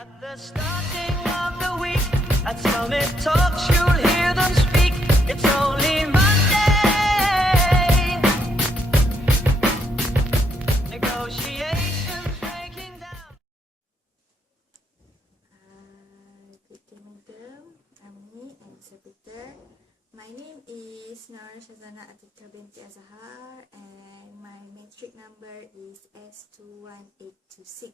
At the starting of the week, at Summit Talks, you'll hear them speak. It's only Monday. Negotiations breaking down. Good evening, I'm me and Peter. My name is Nara Shazana Atika binti Azhar and my matric number is S21826.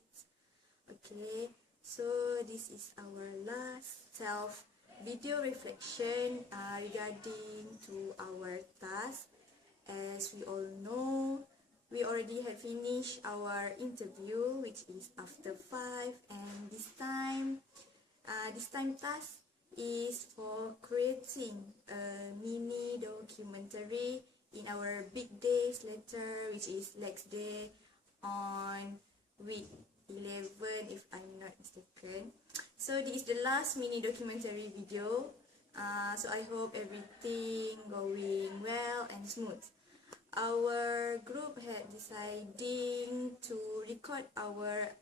Okay, so this is our last self video reflection regarding to our task. As we all know, we already have finished our interview, which is after 5, and this time task is for creating a mini documentary in our big days later, which is lAX day on week 11, if I'm not mistaken. So this is the last mini documentary video. So I hope everything going well and smooth. Our group had deciding to record our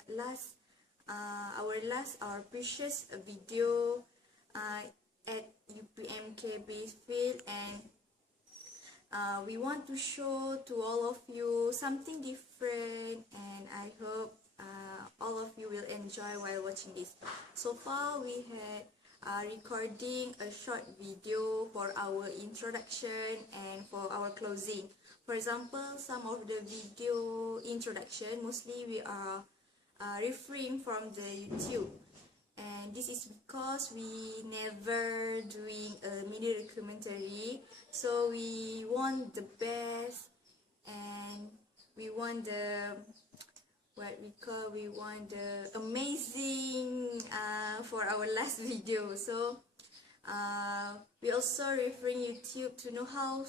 precious video at UPMK Field, and we want to show to all of you something different, and I hope all of you will enjoy while watching this. So far we had recording a short video for our introduction and for our closing. For example, some of the video introduction, mostly we are referring from the YouTube, and this is because we never doing a mini documentary, so we want the best, and we want the amazing for our last video. So we also referring YouTube to know how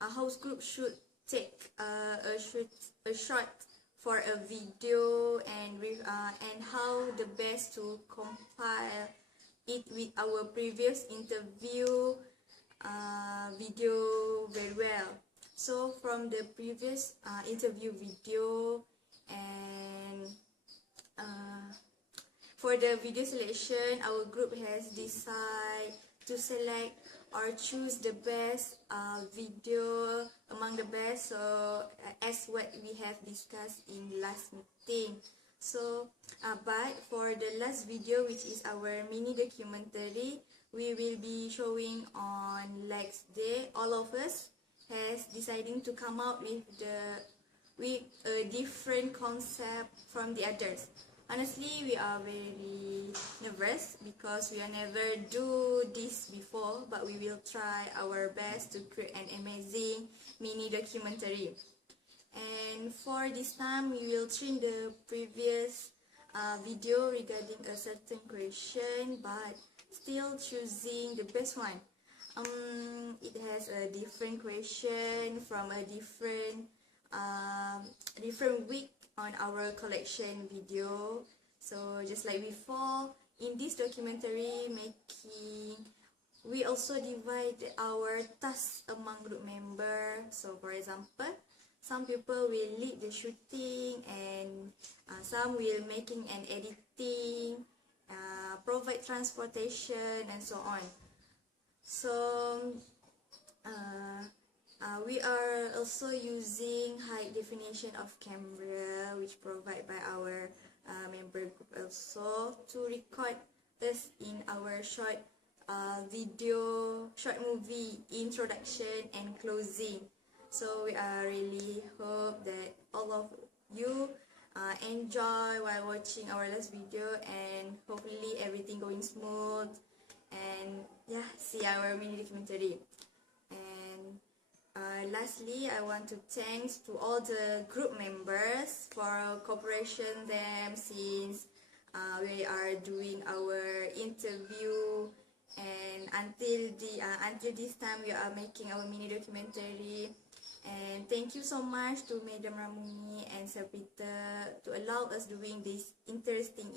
house group should take a shot for a video, and how the best to compile it with our previous interview video very well. So from the previous interview video, and for the video selection, our group has decided to select or choose the best video among the best, so as what we have discussed in last meeting. So but for the last video, which is our mini documentary, we will be showing on lAX day. All of us has deciding to come out with a different concept from the others. Honestly, we are very nervous because we have never do this before, but we will try our best to create an amazing mini documentary. And for this time, we will train the previous video regarding a certain question, but still choosing the best one. It has a different question from a different week on our collection video. So just like before, in this documentary making, we also divide our tasks among group members. So for example, some people will lead the shooting, and some will making and editing, provide transportation, and so on. So we are also using high definition of camera, which provided by our member group also, to record us in our short movie introduction and closing. So we really hope that all of you enjoy while watching our last video, and hopefully everything going smooth, and yeah, see our mini documentary. And lastly, I want to thank to all the group members for cooperation them since we are doing our interview, and until this time we are making our mini documentary. And thank you so much to Madam Ramuni and Sir Peter to allow us doing this interesting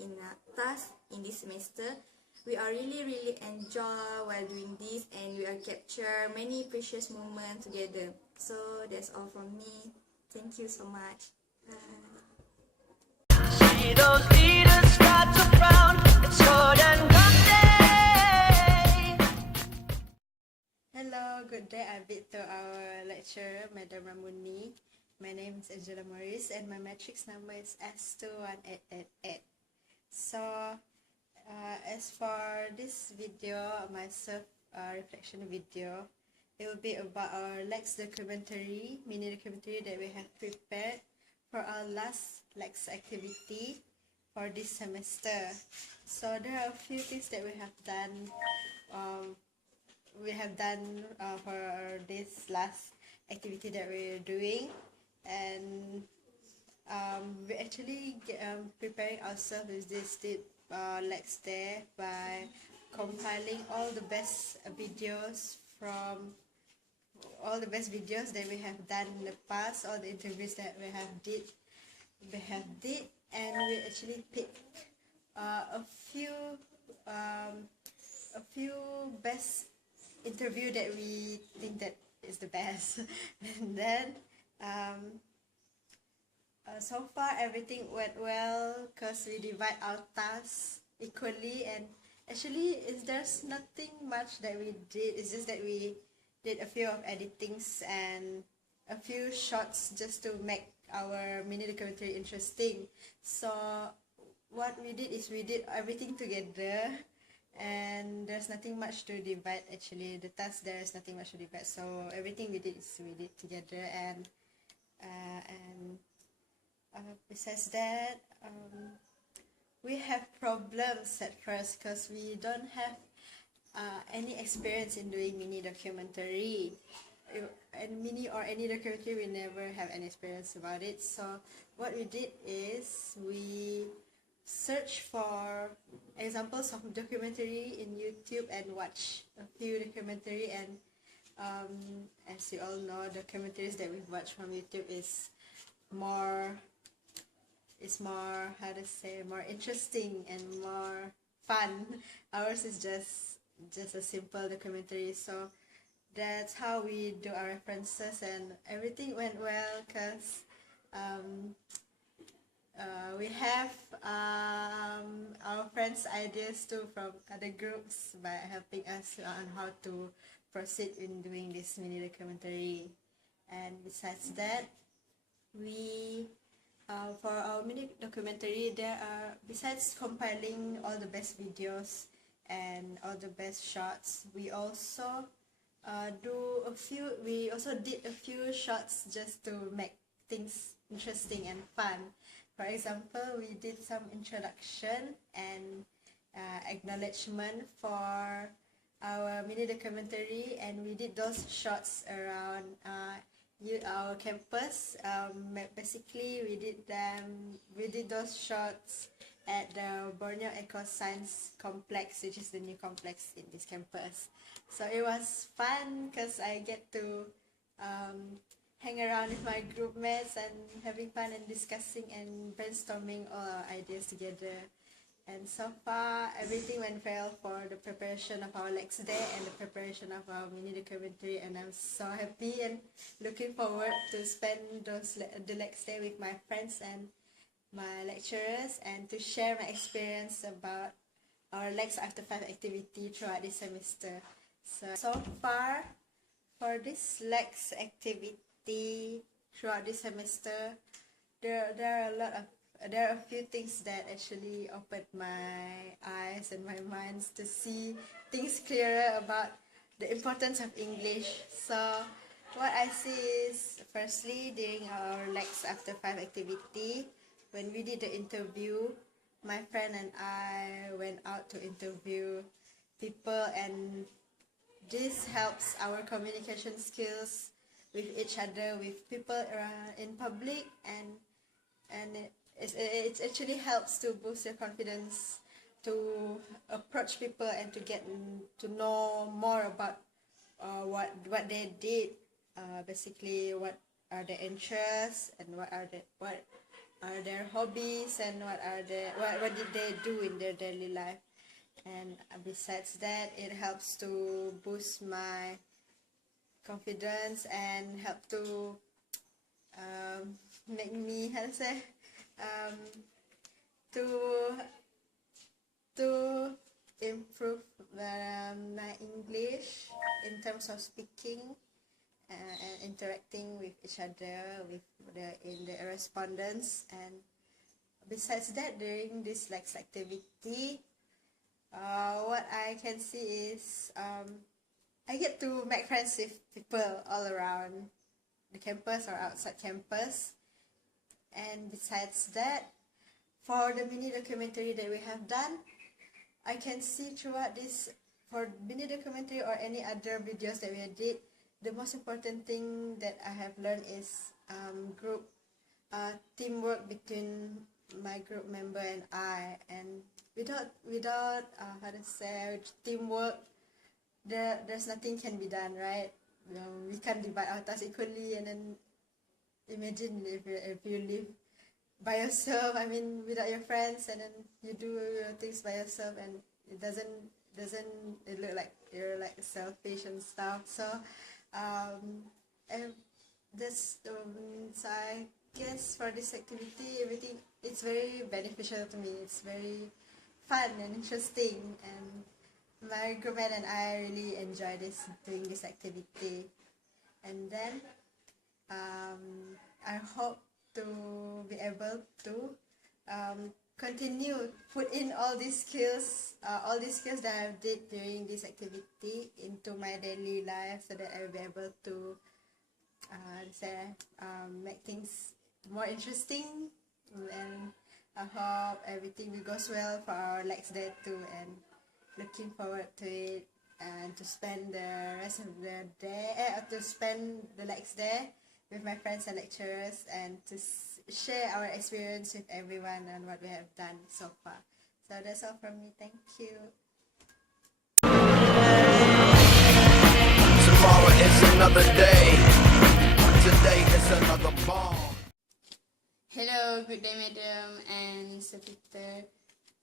task in this semester. We are really enjoy while doing this, and we are capture many precious moments together. So that's all from me. Thank you so much. Bye. See those leaders. a bit to our lecturer, Madam Ramuni. My name is Angela Morris and my matrix number is S21888. So, as for this video, my self-reflection video, it will be about our lAX documentary, mini documentary that we have prepared for our last lAX activity for this semester. So there are a few things that we have done for this last activity that we're doing, and we actually preparing ourselves with this lAX day by compiling all the best videos from all the best videos that we have done in the past, all the interviews that we have did, and we actually picked a few best interview that we think that is the best. And then so far everything went well because we divide our tasks equally, and actually there's nothing much that we did. It's just that we did a few of editings and a few shots just to make our mini documentary interesting. So what we did is we did everything together, and there's nothing much to divide. Actually the task, there is nothing much to divide, so everything we did together. And besides that, we have problems at first because we don't have any experience in doing mini documentary. And mini or any documentary, we never have any experience about it. So what we did is we search for examples of documentary in YouTube and watch a few documentary. And as you all know, documentaries that we watch from YouTube is more how to say, more interesting and more fun. Ours is just a simple documentary. So that's how we do our references, and everything went well because we have our friends' ideas too from other groups by helping us on how to proceed in doing this mini documentary. And besides that, we for our mini documentary, there are, besides compiling all the best videos and all the best shots, we also did a few shots just to make things interesting and fun. For example, we did some introduction and acknowledgement for our mini documentary, and we did those shots around our campus. Basically we did those shots at the Borneo Eco Science Complex, which is the new complex in this campus. So it was fun because I get to hang around with my group mates and having fun and discussing and brainstorming all our ideas together. And so far everything went well for the preparation of our lAX day and the preparation of our mini documentary, and I'm so happy and looking forward to spend the lAX day with my friends and my lecturers, and to share my experience about our lAX after 5 activity throughout this semester. So far for this lAX activity throughout this semester, there are a few things that actually opened my eyes and my minds to see things clearer about the importance of English. So what I see is, firstly, during our lAX after 5 activity, when we did the interview, my friend and I went out to interview people, and this helps our communication skills with each other, with people around in public, and it actually helps to boost your confidence to approach people and to get to know more about what they did, basically what are their interests and what are their hobbies, and what did they do in their daily life. And besides that, it helps to boost my confidence and help to make me, how to say, to improve my English in terms of speaking and interacting with each other with in the respondents. And besides that, during this lAX activity, what I can see is I get to make friends with people all around the campus or outside campus. And besides that, for the mini documentary that we have done, I can see throughout this, for mini documentary or any other videos that we did, the most important thing that I have learned is group teamwork between my group member and I. And without how to say, teamwork, there's nothing can be done, right? We can't divide our tasks equally. And then imagine if you live by yourself, I mean without your friends, and then you do your things by yourself, and it doesn't it look like you're like selfish and stuff. So and this so I guess for this activity, everything, it's very beneficial to me. It's very fun and interesting, and my groupmate and I really enjoy doing this activity. And then I hope to be able to continue put in all these skills that I did during this activity into my daily life, so that I will be able to make things more interesting. And I hope everything will goes well for our lAX day too, and looking forward to it, and to spend the rest of the day, to spend the lAX day with my friends and lecturers, and to share our experience with everyone and what we have done so far. So that's all from me. Thank you. Tomorrow is another day. Today is another bomb. Hello, good day, Madam and Sir Peter.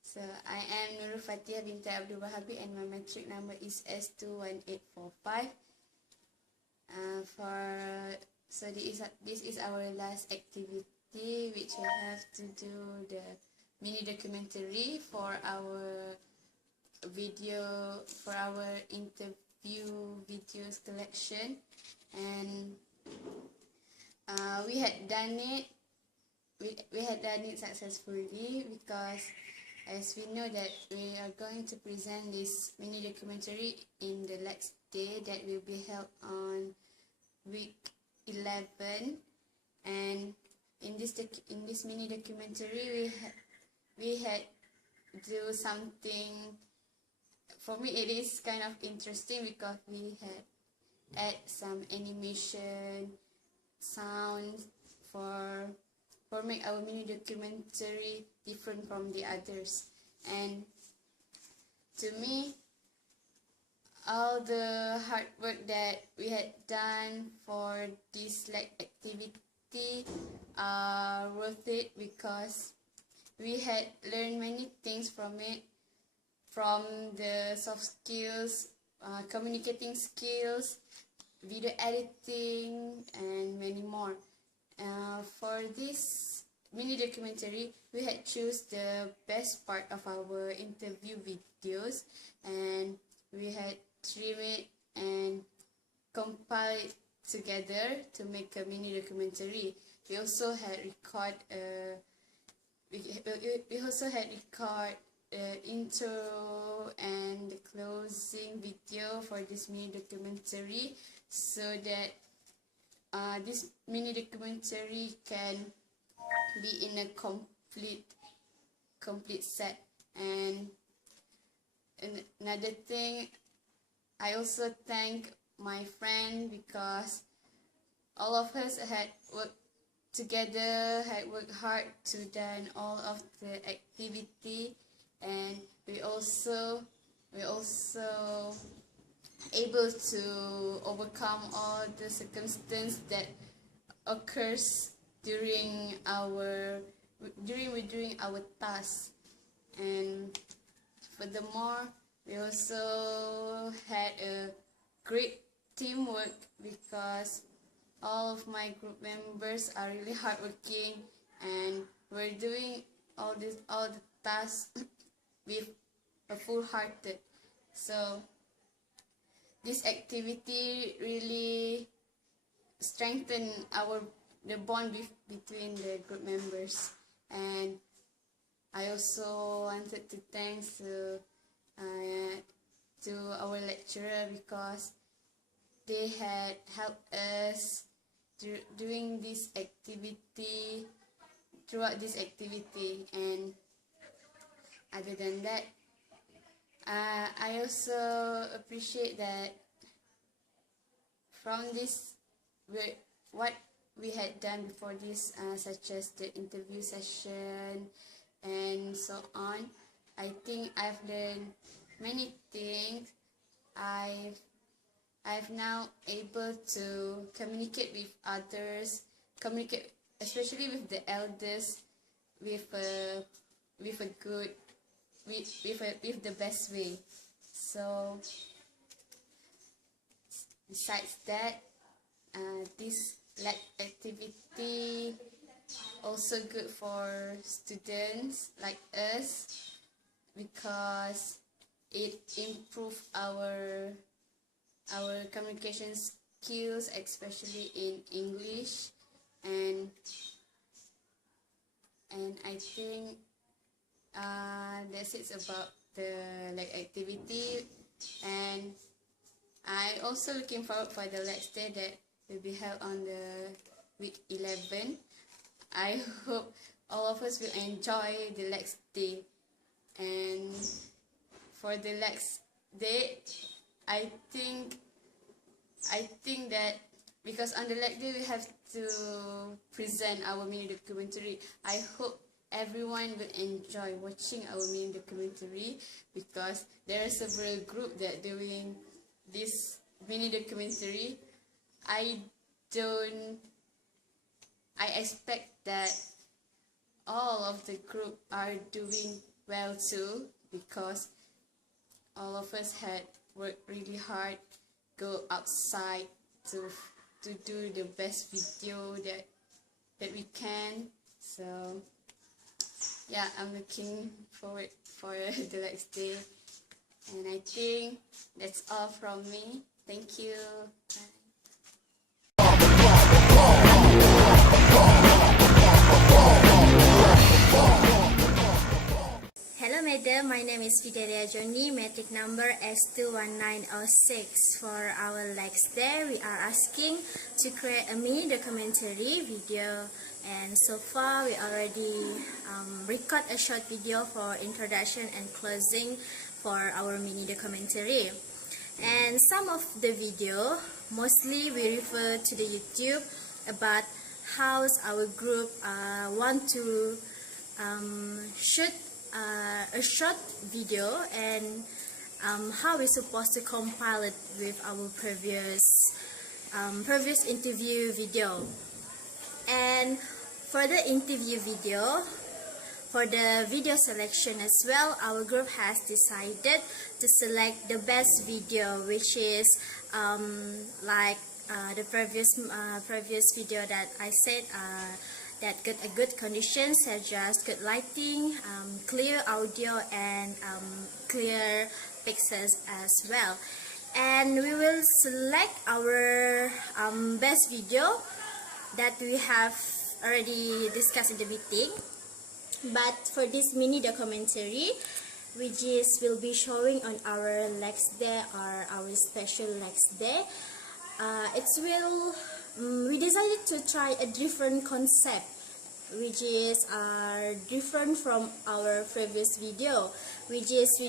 So, I am Nurul Fatihah binti Abdul Wahabi, and my metric number is S21845. So this is our last activity, which we have to do the mini documentary for our interview videos collection. And we had done it. We had done it successfully, because as we know that we are going to present this mini documentary in the lAX day that will be held on week 11. And in this mini documentary, we had do something. For me, it is kind of interesting, because we had add some animation sounds for make our mini documentary different from the others. And to me, all the hard work that we had done for this lAX activity are worth it, because we had learned many things from it, from the soft skills, communicating skills, video editing, and many more. For this mini documentary, we had choose the best part of our interview videos, and we had trim it and compile it together to make a mini documentary. We also had record intro and the closing video for this mini documentary, so that this mini documentary can be in a complete set. And another thing, I also thank my friend, because all of us had worked together, had worked hard to done all of the activity, and we also able to overcome all the circumstances that occurs during our task. And furthermore, we also had a great teamwork, because all of my group members are really hardworking, and we're doing all the tasks with a full-hearted. So this activity really strengthen the bond between the group members. And I also wanted to thank to our lecturer, because they had helped us doing this activity, throughout this activity. And other than that, I also appreciate that from this, what we had done before this, such as the interview session and so on. I think I've learned many things. I've now able to communicate with others, communicate especially with the elders, with the best way. So besides that, this lab activity also good for students like us, because it improve our communication skills, especially in English. And I think that's it about the activity. And I also looking forward for the lAX day that will be held on the week 11. I hope all of us will enjoy the lAX day. And for the lAX day, I think that because on the lAX day we have to present our mini documentary. I hope everyone will enjoy watching our mini documentary, because there are several groups that doing this mini documentary. I expect that all of the group are doing well too, because all of us had worked really hard, go outside to do the best video that we can. So yeah, I'm looking forward for the lAX day. And I think that's all from me. Thank you. Bye. Hello madam, my name is Fidelia Johnny, metric number S21906. For our lAX day, we are asking to create a mini documentary video, and so far we already record a short video for introduction and closing for our mini documentary. And some of the video, mostly we refer to the YouTube about how our group want to shoot a short video, and how we're supposed to compile it with our previous interview video. And for the interview video, for the video selection as well, our group has decided to select the best video, which is like the previous video that I said, that got a good condition, such as good lighting, clear audio, and clear pictures as well. And we will select our best video that we have already discussed in the meeting. But for this mini documentary, which will be showing on our lAX day, or our special lAX day, we decided to try a different concept, which is different from our previous video, which is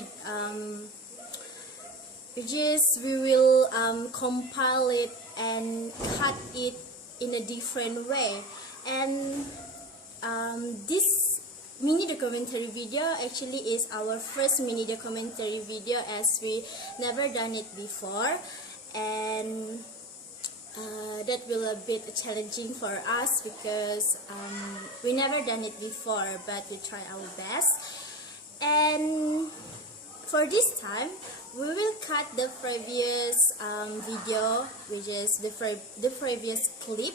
we will compile it and cut it in a different way. And this mini documentary video actually is our first mini documentary video, as we never done it before, and that will a bit challenging for us, because we never done it before, but we try our best. And for this time, we will cut the previous video, which is the previous clip,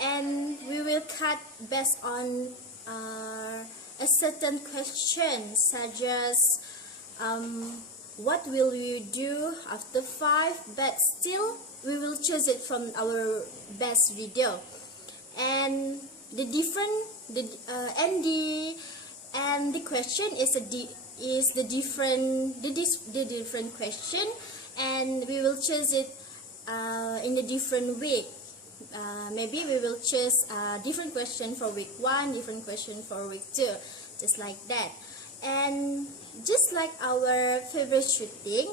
and we will cut based on a certain question, such as what will you do after 5, but still we will choose it from our best video. And the question is the different question, and we will choose it in a different week. Maybe we will choose different question for week 1, different question for week 2, just like that. And just like our favorite shooting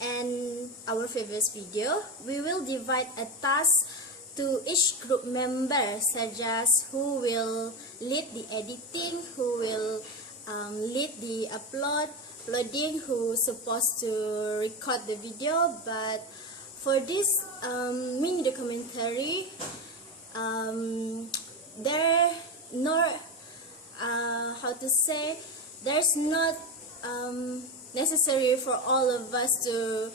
and our favorite video, we will divide a task to each group member, such as who will lead the editing, who will lead the uploading, who's supposed to record the video. But for this mini documentary, there's not necessary for all of us to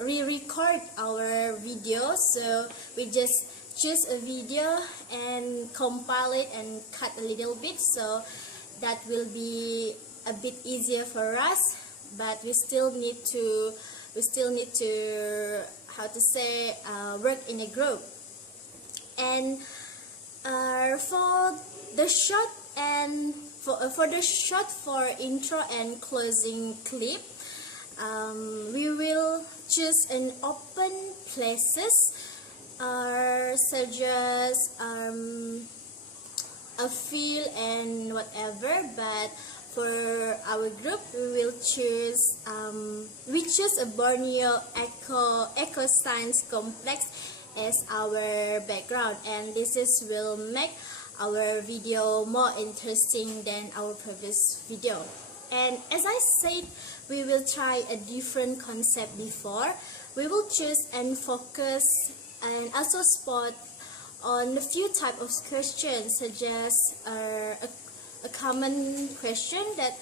re-record our video. So we just choose a video and compile it and cut a little bit, so that will be a bit easier for us. But we still need to work in a group. And for the shot for intro and closing clip, we will choose an open places, such as a field and whatever. But for our group, we choose a Borneo Eco Science Complex as our background, and this will make our video more interesting than our previous video. And as I said, we will try a different concept before. We will choose and focus and also spot on a few type of questions, such as a common question that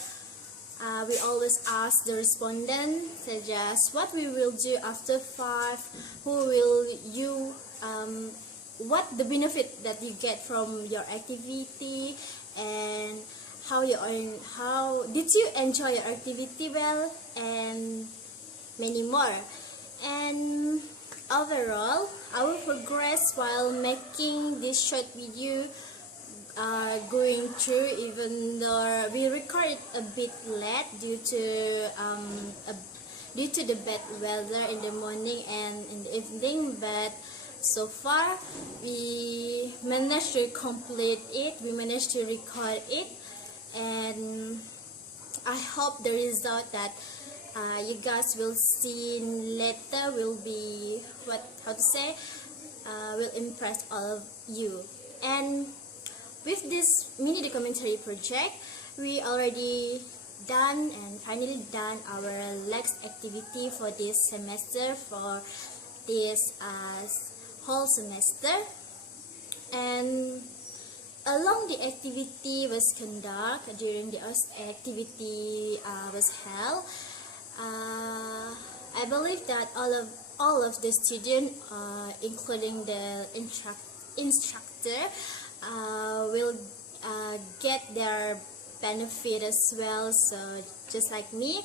we always ask the respondent, such as what we will do after 5, what the benefit that you get from your activity, and how did you enjoy your activity well, and many more. And overall, our progress while making this short video going through, even though we recorded a bit late due to the bad weather in the morning and in the evening, but so far we managed to complete it, we managed to record it, and I hope the result that you guys will see later will be will impress all of you. And with this mini documentary project, we already finally done our lAX activity for this semester, for this whole semester. And along the activity was conducted, during the activity was held, I believe that all of the students, including the instructor, will get their benefit as well. So just like me,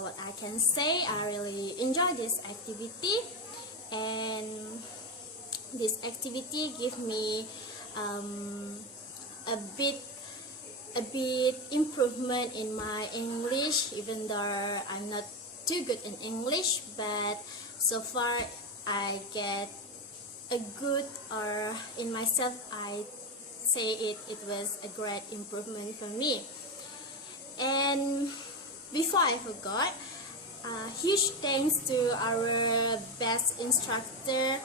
what I can say, I really enjoy this activity, and this activity give me a bit improvement in my English, even though I'm not too good in English, but so far I get a good, or in myself I say it was a great improvement for me. And before I forgot, huge thanks to our best instructor,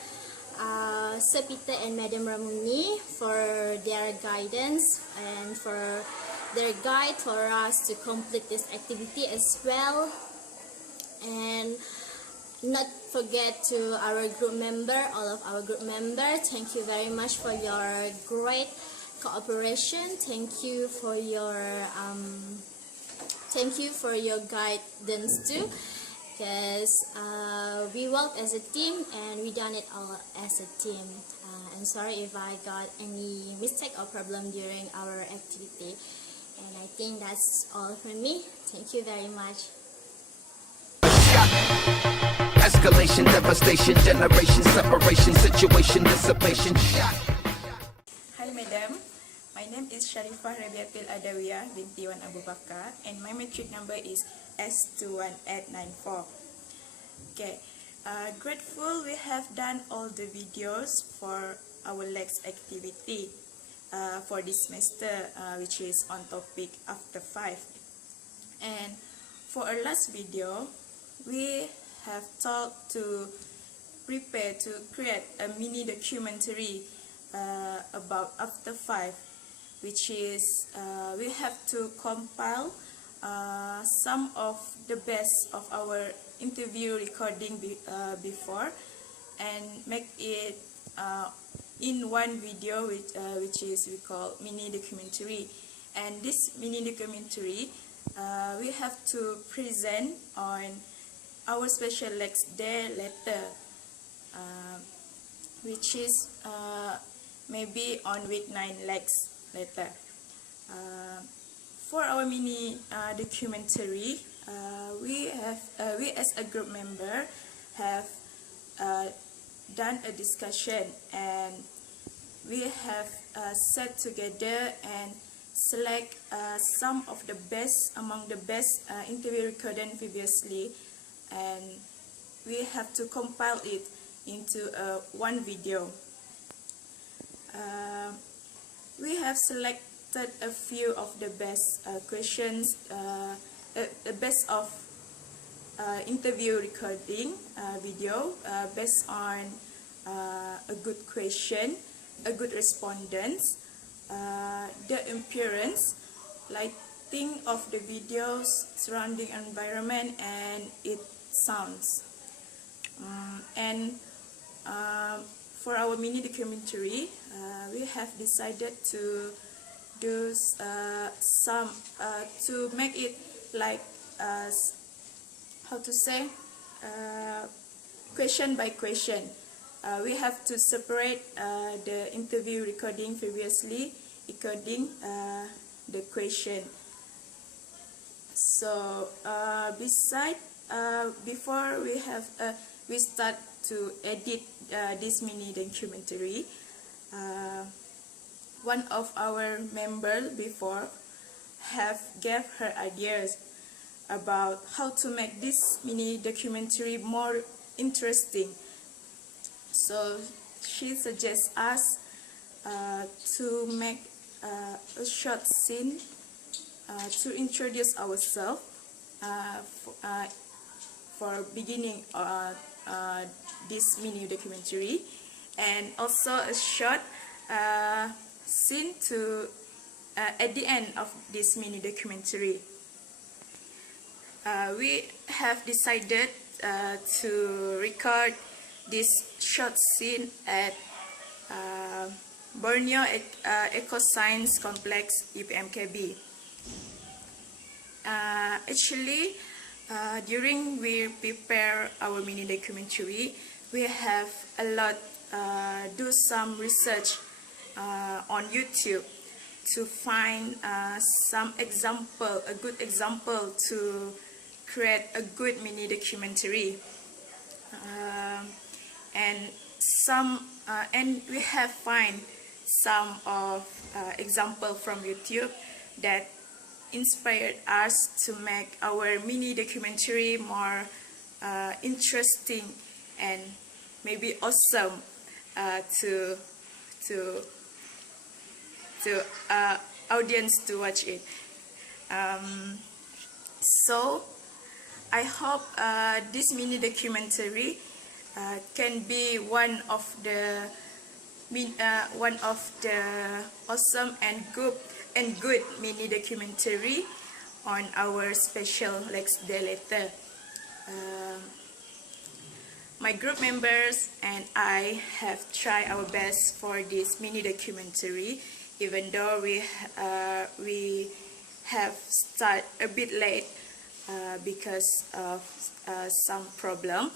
Sir Peter and Madam Ramuni, for their guidance and for their guide for us to complete this activity as well. And not forget to our group member, all of our group members, thank you very much for your great cooperation. Thank you for your guidance too, because we worked as a team and we done it all as a team. I'm sorry if I got any mistake or problem during our activity, and I think that's all from me. Thank you very much. escalation, devastation, generation, separation, situation, dissipation, shot. Hi Madam, my name is Sharifah Rabiatul Adawiyah binti Wan Abu Bakar and my matric number is S21894. Okay, grateful we have done all the videos for our lAX activity for this semester, which is on topic after 5. And for our last video, we have talked to prepare to create a mini documentary about after 5, which is we have to compile some of the best of our interview recording before and make it in one video, which is we call mini documentary. And this mini documentary we have to present on our special lAX day later, which is maybe on week 9 lAX later. For our mini documentary, we as a group member have done a discussion, and we have sat together and select some of the best among the best interview recorded previously, and we have to compile it into one video. We have selected a few of the best questions, the best of interview recording video based on a good question, a good respondents, the appearance, lighting of the videos, surrounding environment, and its sounds. For our mini documentary, we have decided to do some to make it like how to say question by question. We have to separate the interview recording previously, recording the question. So before we start to edit this mini documentary, one of our members before gave her ideas about how to make this mini documentary more interesting. So she suggests us to make a short scene to introduce ourselves for beginning this mini documentary, and also a short scene to at the end of this mini documentary. We have decided to record this short scene at Borneo Eco-Science Complex UPMKB. Actually, during we prepare our mini documentary, we have a lot do some research on YouTube to find some example, a good example to create a good mini documentary, and we have find some of example from YouTube that inspired us to make our mini documentary more interesting and maybe awesome to audience to watch it. So I hope this mini documentary can be one of the awesome and good mini documentary on our special lAX day later. My group members and I have tried our best for this mini documentary, even though we have started a bit late because of some problem,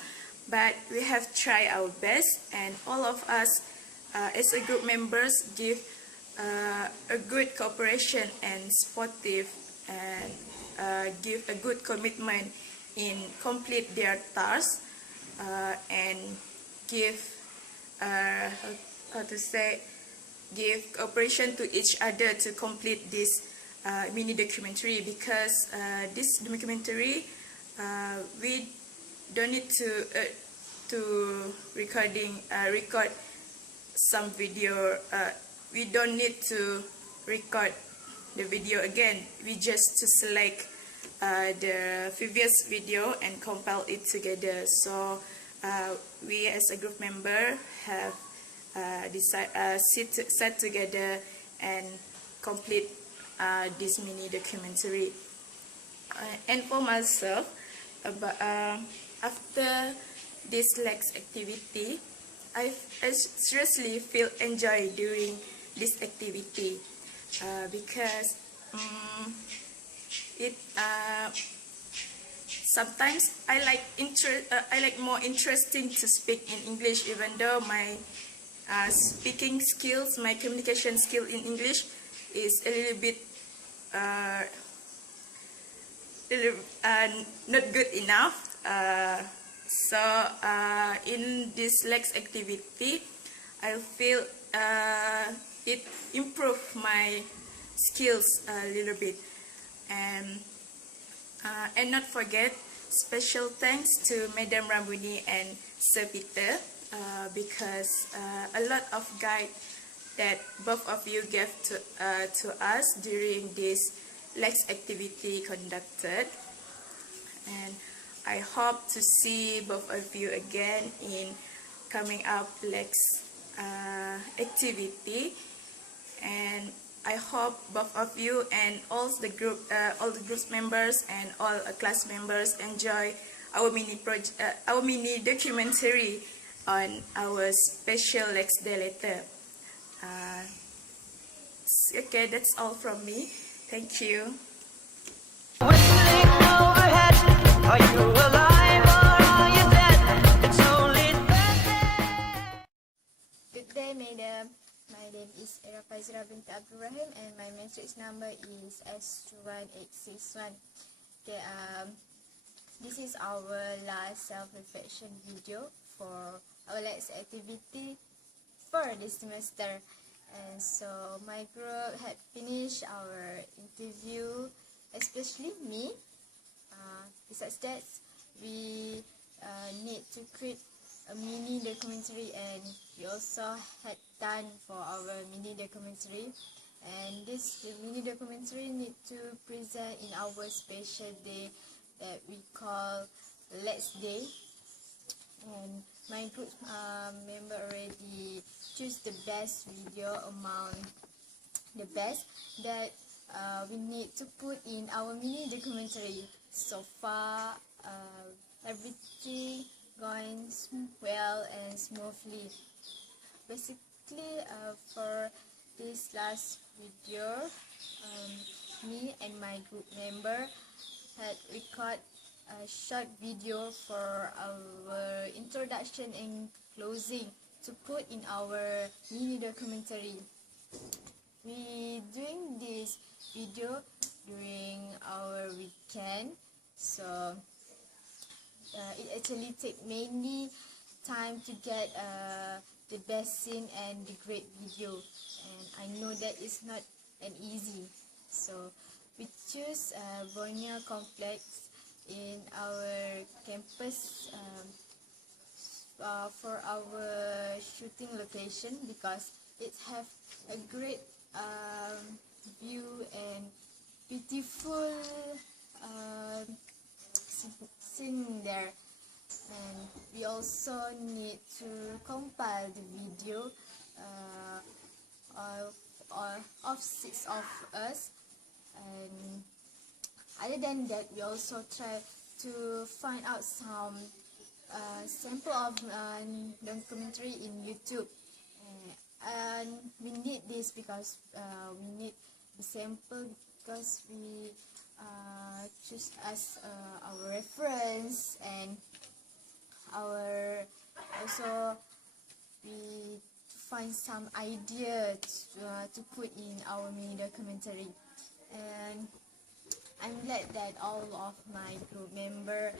but we have tried our best, and all of us as a group members give a good cooperation and supportive, and give a good commitment in complete their tasks, and give how to say, give cooperation to each other to complete this mini documentary, because this documentary we don't need to record some video. We don't need to record the video again. We just to select the previous video and compile it together. So we as a group member have sit together and complete this mini documentary. And for myself, after this lAX activity, I seriously feel enjoy doing this activity because it sometimes I like more interesting to speak in English, even though my speaking skills, my communication skill in English is a little bit not good enough. So in this lAX activity, I feel it improved my skills a little bit. And not forget, special thanks to Madam Ramuni and Sir Peter, because a lot of guide that both of you gave to us during this lAX activity conducted. And I hope to see both of you again in coming up lAX activity, and I hope both of you and all the group members and all class members enjoy our mini documentary on our special lAX day later. Okay, that's all from me. Thank you. Whistling overhead, are you alive or are you dead? It's only Thursday. Good day, madam. My name is Faizra binti Abdul Rahim and my matrix number is S21861. Okay, this is our last self-reflection video for our lAX activity for this semester. And so my group had finished our interview, especially me. Besides that, we need to create a mini documentary, and we also had done for our mini documentary, and this mini documentary need to present in our special day that we call lAX Day. And my group member already choose the best video among the best that we need to put in our mini documentary. So far, everything going well and smoothly. Basically, for this last video, me and my group member had record a short video for our introduction and closing to put in our mini documentary. We doing this video during our weekend, so it actually take mainly time to get the best scene and the great video, and I know that it's not an easy. So we choose Borneo complex in our campus for our shooting location because it have a great view and beautiful scene there. And we also need to compile the video of 6 of us, and other than that, we also try to find out some sample of documentary in YouTube, and we need this because we need the sample because we choose as our reference, and our also we find some idea to put in our mini documentary. And I'm glad that all of my group member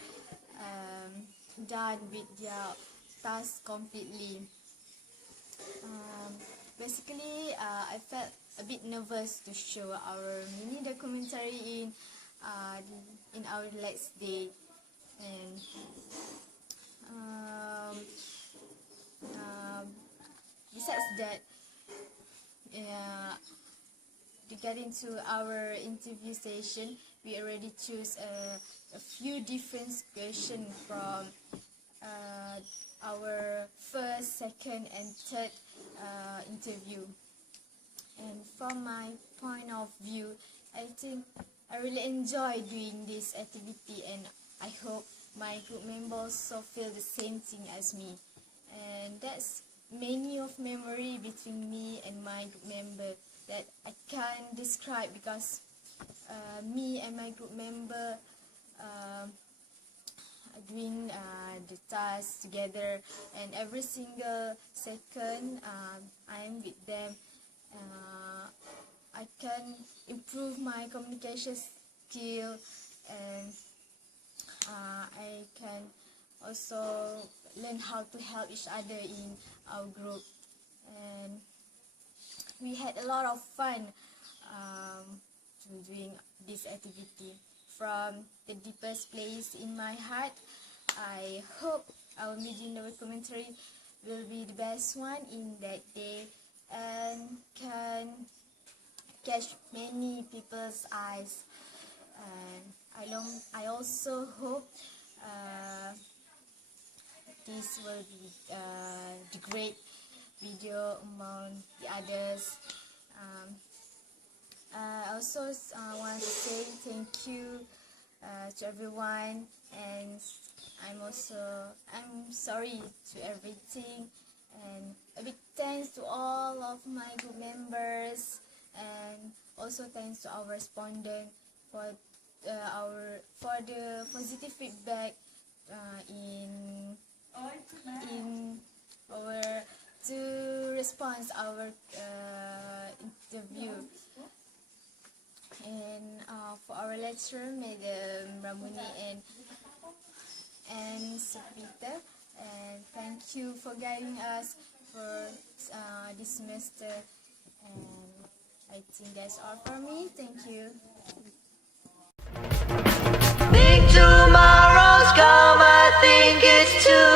done with their task completely. Basically, I felt a bit nervous to show our mini documentary in our lAX day, and besides that, regarding to our interview session, we already choose a few different questions from our first, second, and third interview. And from my point of view, I think I really enjoy doing this activity, and I hope my group members also feel the same thing as me. And that's many of memory between me and my group member that I can't describe, because me and my group member doing the task together, and every single second I'm with them. I can improve my communication skill, and I can also learn how to help each other in our group. And we had a lot of fun doing this activity. From the deepest place in my heart, I hope our media documentary will be the best one in that day and can catch many people's eyes. And I also hope this will be the great video among the others. I also want to say thank you to everyone, and I'm sorry to everything, and a big thanks to all of my group members, and also thanks to our respondent for the positive feedback in our to respond our interview. And for our lecturer, Madam Ramuni and Sir Peter, and thank you for guiding us for this semester. And I think that's all for me. Thank you. Think tomorrow's come, I think it's too